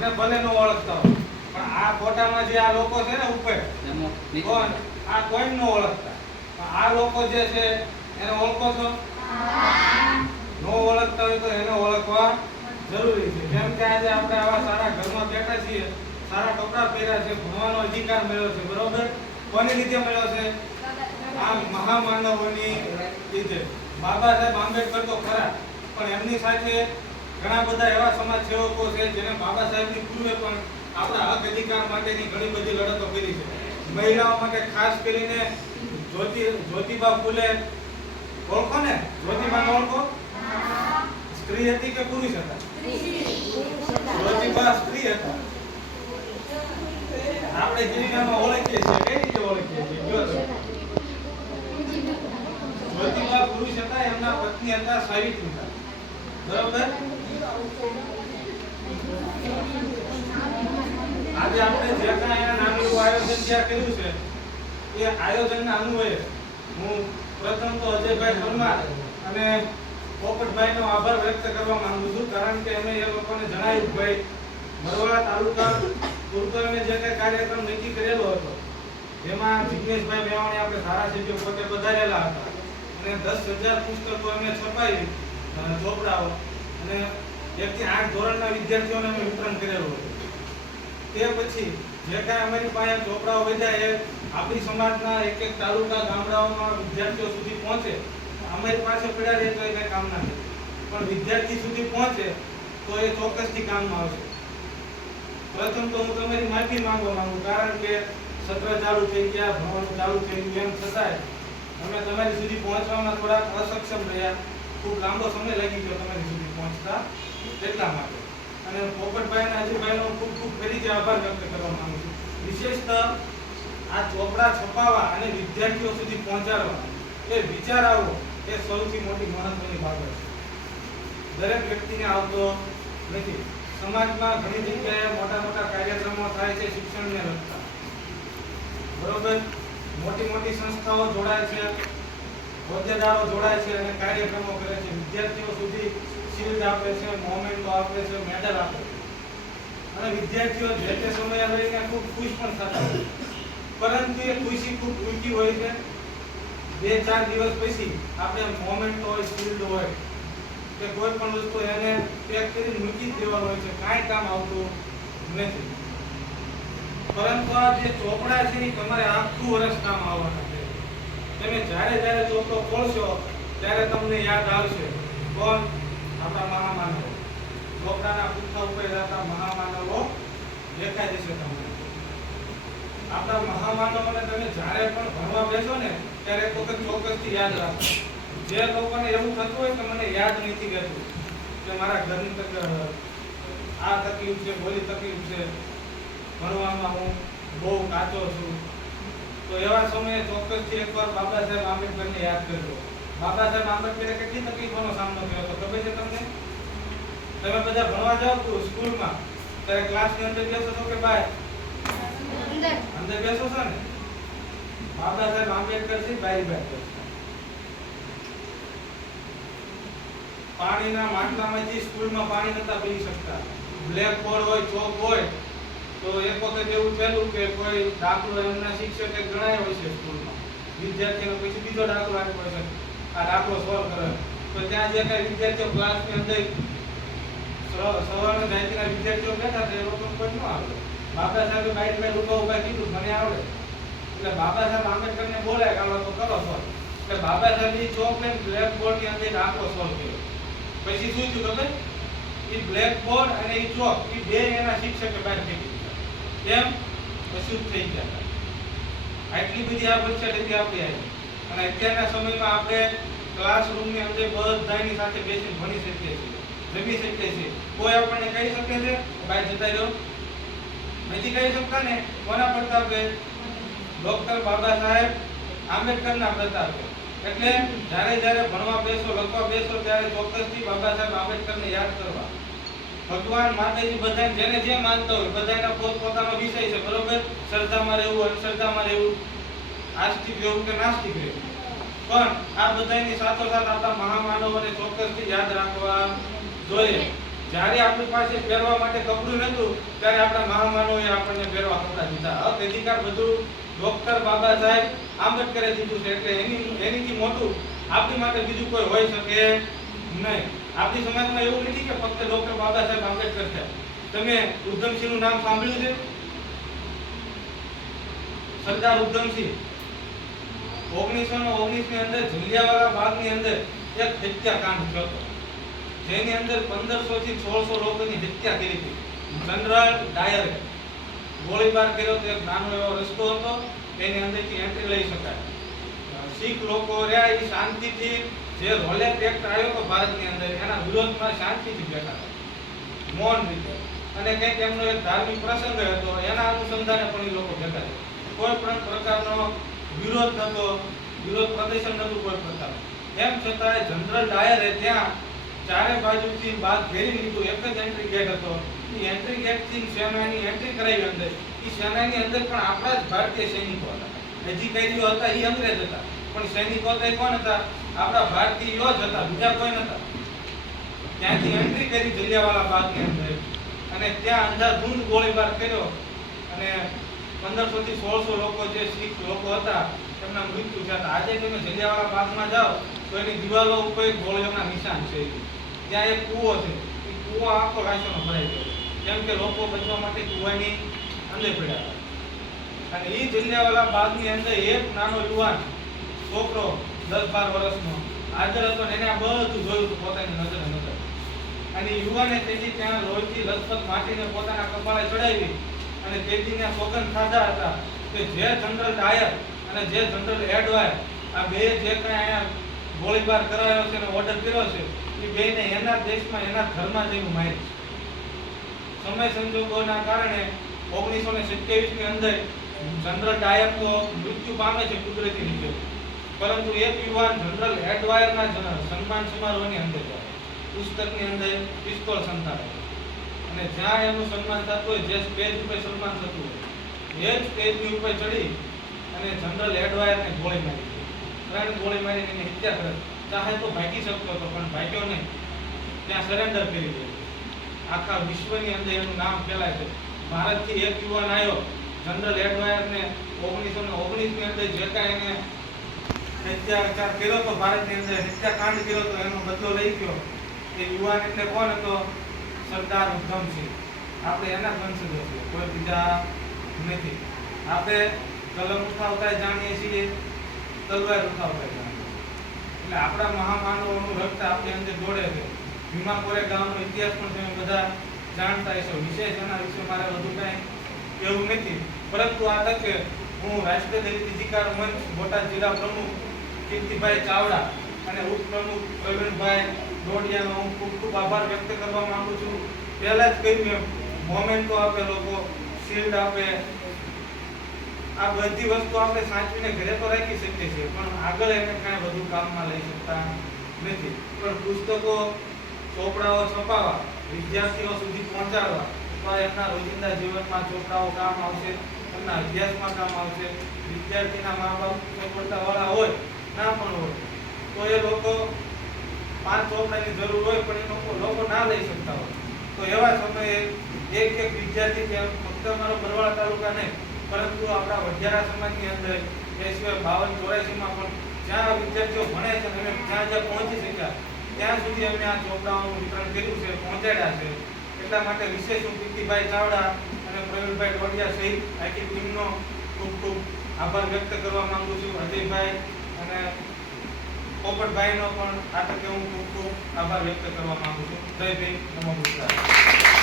મને ભલે ન ઓળખતા હોય, પણ આ ફોટામાં જે આ લોકો છે ને ઉપર કોણ, આ કોઈ ન ઓળખતા, પણ આ લોકો જે છે એને ઓળખો છો? ન ઓળખતા હોય તો એને ઓળખવા જરૂરી છે. કેમ કે આજે આપણે આવા સારા ઘરમાં બેઠા છીએ, સારા કપડાં પહેર્યા છે, ભણવાનો અધિકાર મળ્યો છે, બરોબર? કોની લીધે મળ્યો છે? આ મહામાનવોની લીધે. બાબા સાહેબ આંબેડકર તો ખરા, પણ એમની સાથે ઘણા બધા એવા સમાજ સેવકો છે જેને બાબા સાહેબની પૂર્વે પણ આપણા હક અધિકાર માટેની ઘણી બધી લડતો કરી છે. મહિલાઓ માટે ખાસ કરીને જ્યોતિબા ફૂલે, ઓળખો ને? જ્યોતિબાને ઓળખો? સ્ત્રી હતી કે પુરુષ હતા? જ્યોતિબા સ્ત્રી હતા. આપણે જીવનમાં ઓળખીએ છીએ, કઈ રીતે ઓળખીએ છીએ? જ્યોતિબા પુરુષ હતા, એમના પત્ની હતા સાવિત્રી, બરોબર? આજે આપણે જે કાંઈ નાનું આયોજન જ્યાં કર્યું છે એ આયોજનના અન્વયે હું પ્રથમ તો અજયભાઈ પરમાર અને પોપટભાઈનો આભાર વ્યક્ત કરવા માંગુ છું, કારણ કે અમે એ લોકોને જણાવ્યું ભાઈ મરવાડા તાલુકા પૂરતો અમે જે કંઈ કાર્યક્રમ નક્કી કરેલો હતો જેમાં જિગ્નેશભાઈ મેવાણી આપણે ધારાસભ્ય પોતે પધારેલા હતા અને 10,000 પુસ્તકો અમે છપાવી ચોપડાઓ અને 1 થી 8 ધોરણના વિદ્યાર્થીઓને અમે વિતરણ કરેલું હતું. તે પછી જે કાંઈ અમારી પાસે ચોપડાઓ વધ્યા એ આપણી સમાજના એક તાલુકા ગામડાઓમાં વિદ્યાર્થીઓ સુધી પહોંચે. અમારી પાસે પડ્યા રહે તો એ કંઈ કામ ના થાય, પણ વિદ્યાર્થી સુધી પહોંચે તો એ ચોક્કસથી કામમાં આવશે. પ્રથમ તો હું તમારી માફી માંગવા માંગુ, કારણ કે સત્ર ચાલુ થઈ ગયા, ભણવાનું ચાલુ થઈ ગયું, એમ છતાંય અમે તમારી સુધી પહોંચવામાં થોડાક અસક્ષમ રહ્યા. ખૂબ લાંબો સમય લાગી ગયો તમારી સુધી પહોંચતા, એટલા માટે. અને પોપટભાઈ અને અજયભાઈનો ખૂબ ખૂબ ફરીથી આભાર વ્યક્ત કરવા માંગુ છું. વિશેષતઃ આ ચોપડા છપાવવા અને વિદ્યાર્થીઓ સુધી પહોંચાડવા એ વિચાર આવવો એ સૌથી મોટી મહત્વની બાબત છે. દરેક વ્યક્તિને આવતો નથી. સમાજમાં ઘણી જગ્યાએ મોટા મોટા કાર્યક્રમો થાય છે શિક્ષણને લગતા, બરોબર? મોટી મોટી સંસ્થાઓ જોડાય છે, હોદ્દેદારો જોડાય છે અને કાર્યક્રમો કરે છે. વિદ્યાર્થીઓ સુધી શિલ્ડ આપે છે, મોમેન્ટો આપે છે, મેડલ આપે છે અને વિદ્યાર્થીઓ જે તે સમયે લઈને ખૂબ ખુશ પણ થતા હોય, પરંતુ એ ખુશી ખૂબ ઊંચી હોય છે. 2-4 દિવસ પછી આપણે મોમેન્ટો હોય, શિલ્ડ હોય કે કોઈ પણ વસ્તુ એને પેક કરીને મૂકી દેવાનું હોય છે, કાંઈ કામ આવતું નથી. પરંતુ આ જે ચોપડા છે એ તમારે આખું વર્ષ કામ આવવાના છે. તમે જ્યારે જ્યારે ચોપડો ખોલશો ત્યારે તમને યાદ આવશે કોણ? આપણા મહામાનવો. ચોપડાના પુઠ્ઠા ઉપર રહેતા મહામાનવો દેખાઈ જશે તમને. આપણા મહામાનવોને તમે જ્યારે પણ ભણવા બેસો ને ત્યારે એક વખત ચોક્કસથી યાદ રાખો. જે લોકોને એવું થતું હોય કે મને યાદ નથી રહેતું કે મારા ઘરની આ તકલીફ છે, બોલી તકલીફ છે, ભણવામાં હું બહુ કાચો છું, તો એવા સમયે ચોક્કસથી એકવાર બાબા સાહેબ આંબેડકરને યાદ કરજો. બાબા સાહેબ આંબેડકરે કેટલી તકલીફોનો સામનો કર્યો હતો ખબર છે તમને? તમે બધા ભણવા જાઓ તો સ્કૂલમાં ત્યારે ક્લાસની અંદર બેસો છો કે બહાર? અંદર બેસો છો ને? બાબા સાહેબ આંબેડકર છે બારી બેઠો. પાણીના માટલામાંથી સ્કૂલમાં પાણી નતા પી શકતા. બ્લેક બોર્ડ હોય, ચોક હોય તો એક વખત એવું થયેલું કે કોઈ દાખલો એમના શિક્ષકે ગણાયો હોય છે સ્કૂલમાં, વિદ્યાર્થીનો પછી બીજો દાખલો આપ્યો છે, આ દાખલો સોલ્વ કરે તો ત્યાં જે કઈ વિદ્યાર્થીઓ ક્લાસની અંદર સવારના જાતિના વિદ્યાર્થીઓ બેઠા હતા એ લોકો કોઈ ન આવડે. બાબા સાહેબે બાઈક ઉભા કીધું મને આવડે. એટલે બાબા સાહેબ આંબેડકરને બોલાય કે આ લોકો કરો સોલ્વ. એટલે બાબા સાહેબ એ ચોક લઈને બ્લેક બોર્ડની અંદર દાખલો સોલ્વ કર્યો. પછી શું થયું ખબર? એ બ્લેક બોર્ડ અને એ ચોક એ બે એના શિક્ષકે બહાર ફેંકી દીધા. કેમ? અશુદ્ધ થઈ ગયા. આટલી બધી આ પરીક્ષા લીધી આપણી આવી. અને અત્યારના સમયમાં આપણે ક્લાસરૂમની અંદર બધાની સાથે બેસીને ભણી શકીએ છીએ, જમી શકીએ છીએ. કોઈ આપણને કહી શકે છે બહાર જતા રહ્યો? નથી કહી શકતા ને. કોના પ્રતાપે? ડોક્ટર બાબા સાહેબ આંબેડકરના પ્રતાપે. એટલે જ્યારે જ્યારે ભણવા બેસો, લખવા બેસો ત્યારે ચોક્કસથી બાબા સાહેબ આંબેડકરને યાદ કરવા. ભગવાન, માતાજી બધાને જેને જે માનતા હોય બધાના પોતપોતાનો વિષય છે, બરોબર? શ્રદ્ધામાં રહેવું, અંધશ્રદ્ધામાં રહેવું, આસ્તિક રહેવું કે નાસ્તિક રહેવું, પણ આ બધાની સાથોસાથ આપણા મહામાનવોને ચોક્કસથી યાદ રાખવા જોઈએ. જ્યારે આપણી પાસે પહેરવા માટે કપડું નહોતું ત્યારે આપણા મહામાનવોએ આપણને પહેરવા કપડા દીધા. હક અધિકાર બધું ડોક્ટર બાબા સાહેબ આંબેડકરે દીધું છે, એટલે એનીથી મોટું આપણી માટે બીજું કોઈ હોઈ શકે નહીં. આપણી સમાજમાં એવું નથી કે ફક્ત ડોક્ટર બાબા સાહેબ આંબેડકર છે. તમે ઉધમસિંહનું નામ સાંભળ્યું છે? સરદાર ઉધમસિંહ 1919 ની અંદર જલિયાવાલા બાગની અંદર એક હત્યાકાંડ થયો હતો, જેની અંદર 1500 થી 1600 લોકોની હત્યા કરી હતી. જનરલ ડાયરે ગોળીબાર કર્યો તો એક નાનો એવો રસ્તો હતો, એની અંદરથી એન્ટ્રી લઈ શકાય. શીખ લોકો રહ્યા એ શાંતિથી, જે રોલેટ એક્ટ આવ્યો તો ભારતની અંદર, એના વિરોધમાં શાંતિથી બેઠા હતા મૌન રીતે. અને કંઈક એમનો એક ધાર્મિક પ્રસંગ હતો, એના અનુસંધાને પણ એ લોકો બેઠા છે. કોઈ પણ પ્રકારનો વિરોધ નતો, વિરોધ પ્રદર્શન નતું કોઈ પ્રકાર. એમ છતાં જનરલ ડાયરે ત્યાં ચારે બાજુથી બાગ ઘેરી લીધું. એક જ એન્ટ્રી ગેટ હતો. એ એન્ટ્રી ગેટથી સેનાની એન્ટ્રી કરાવી અંદર. એ સેનાની અંદર પણ આપણા જ ભારતીય સૈનિકો હતા. અધિકારીઓ હતા એ અંગ્રેજ હતા, પણ સૈનિકો હતા કોણ હતા? આપણા ભારતીયો જ હતા, બીજા કોઈ નતા. ત્યાંથી એન્ટ્રી કરી જલિયાવાલા બાગની અંદર, અને ત્યાં અંધાધૂંધ ગોળીબાર કર્યો અને 1500 થી 1600 લોકો, જે શીખ લોકો હતા, એમના મૃત્યુ થયા. આજે તમે જલિયાવાલા બાગમાં જાઓ તો એની દિવાલો ઉપર ગોળીઓના નિશાન છે. ત્યાં એક કૂવો છે, એ કૂવો આખો રાશોનો ભરાઈ ગયો, કેમ કે લોકો બચવા માટે કૂવાની અંદર પડ્યા હતા. અને એ જલિયાવાલા બાગની અંદર એક નાનો યુવાન છોકરો 10-12 વર્ષનો હાજર હતો, અને એને આ બધું જોયું હતું પોતાની નજરે નજર. અને યુવાને તેથી ત્યાં લોહીથી લથપથ માટીને પોતાના કપાળે ચડાવી અને તેજીને સોગંદ ખાધા હતા કે જે જનરલ ડાયર અને જે જનરલ એડવાયર, આ બે જે કંઈ અહીંયા ગોળીબાર કરાયો છે અને ઓર્ડર કર્યો છે, એ બેને એના દેશમાં એના ઘરમાં જઈને માર્યું. સમય સંજોગોના કારણે 1927 ની અંદર જનરલ ડાયર તો મૃત્યુ પામે છે કુદરતી રીતે, પરંતુ એક યુવાન જનરલ એડવાયરના સન્માન સમારોહની અંદર જાય, પુસ્તકની અંદર પિસ્તોલ સંતાડે, અને જ્યાં એનું સન્માન થતું હોય, જે સ્ટેજ ઉપર સન્માન થતું હોય, એ જ સ્ટેજની ઉપર ચડી અને જનરલ એડવાયરને ગોળી મારી દીધી. 3 ગોળી મારીને એની હત્યા કરે. ચાહે તો ભાગી શકતો હતો, પણ ભાગ્યો નહીં, ત્યાં સરેન્ડર કરી દીધું. આખા વિશ્વની અંદર એનું નામ ફેલાય છે. ભારતથી એક યુવાન આવ્યો, જનરલ એડવાયરને 1919 ની અંદર જે કાંઈ એને હત્યાચાર કર્યો તો, ભારતની અંદર હત્યાકાંડ કર્યો તો, એનો બદલો લઈ ગયો. એ યુવાન એટલે કોણ હતો? સરદાર ઉધમસિંહ. આપણે એના વંશજો છીએ, કોઈ બીજા નથી. આપણે કલમ ઉઠાવતા જાણીએ છીએ, તલવાર ઉઠાવતા જાણીએ. એટલે આપણા મહામાનવોનું રક્ત આપણી અંદર દોડે છે. ભીમા કોરેગાંવનો ઇતિહાસ પણ તમે બધા જાણતા હશો. વિશેષ એના વિશે મારે વધુ કાંઈ એવું નથી, પરંતુ આ તકે હું રાષ્ટ્રીય દલિત અધિકાર મંચ બોટાદ જિલ્લા પ્રમુખ કીર્તિભાઈ ચાવડા અને ઉપપ્રમુખ પ્રવીણભાઈ ડોડિયાનો હું ખૂબ ખૂબ આભાર વ્યક્ત કરવા માંગુ છું. પહેલા જ કહ્યું એમ, મોમેન્ટો આપે, લોકો શિલ્ડ આપે, આ બધી વસ્તુ આપણે સાચવીને ઘરે તો રાખી શકીએ છીએ, પણ આગળ એને કાંઈ વધુ કામમાં લઈ શકતા નથી. પણ પુસ્તકો, ચોપડાઓ છપાવવા, વિદ્યાર્થીઓ સુધી પહોંચાડવા, તો એમના રોજિંદા જીવનમાં ચોપડાઓ કામ આવશે, એમના અભ્યાસમાં કામ આવશે. વિદ્યાર્થીના મા બાપ સગવડતાવાળા હોય, ના પણ હોય, તો એ લોકો 5 ચોપડાની જરૂર હોય, પણ એ લોકો ના લઈ શકતા હોય, તો એવા સમયે એક વિદ્યાર્થી, ફક્ત અમારો બરવાળા તાલુકા નહીં, પરંતુ આપણા વઢિયારા સમાજની અંદર એ સિવાય 52-84 માં પણ જ્યાં વિદ્યાર્થીઓ ભણે છે, અને જ્યાં પહોંચી શક્યા ત્યાં સુધી અમે આ ચોપડાઓનું વિતરણ કર્યું છે, પહોંચાડ્યા છે. એટલા માટે વિશેષ હું કીર્તિભાઈ ચાવડા અને પ્રવીણભાઈ ડોડિયા સહિત આખી ટીમનો ખૂબ ખૂબ આભાર વ્યક્ત કરવા માંગુ છું. અજયભાઈ અને પોપટભાઈનો પણ આ તકે હું ખૂબ ખૂબ આભાર વ્યક્ત કરવા માંગુ છું. જય ભીમ, નમો બુદ્ધાય.